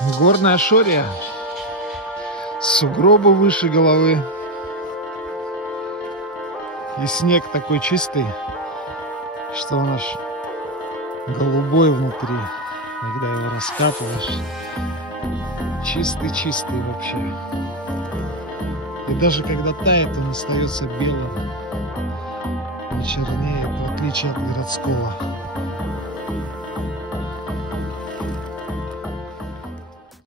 Горная Шория. Сугробы выше головы. И снег такой чистый, что он аж голубой внутри, когда его раскапываешь. Чистый-чистый вообще. И даже когда тает, он остается белым, не чернеет, в отличие от городского.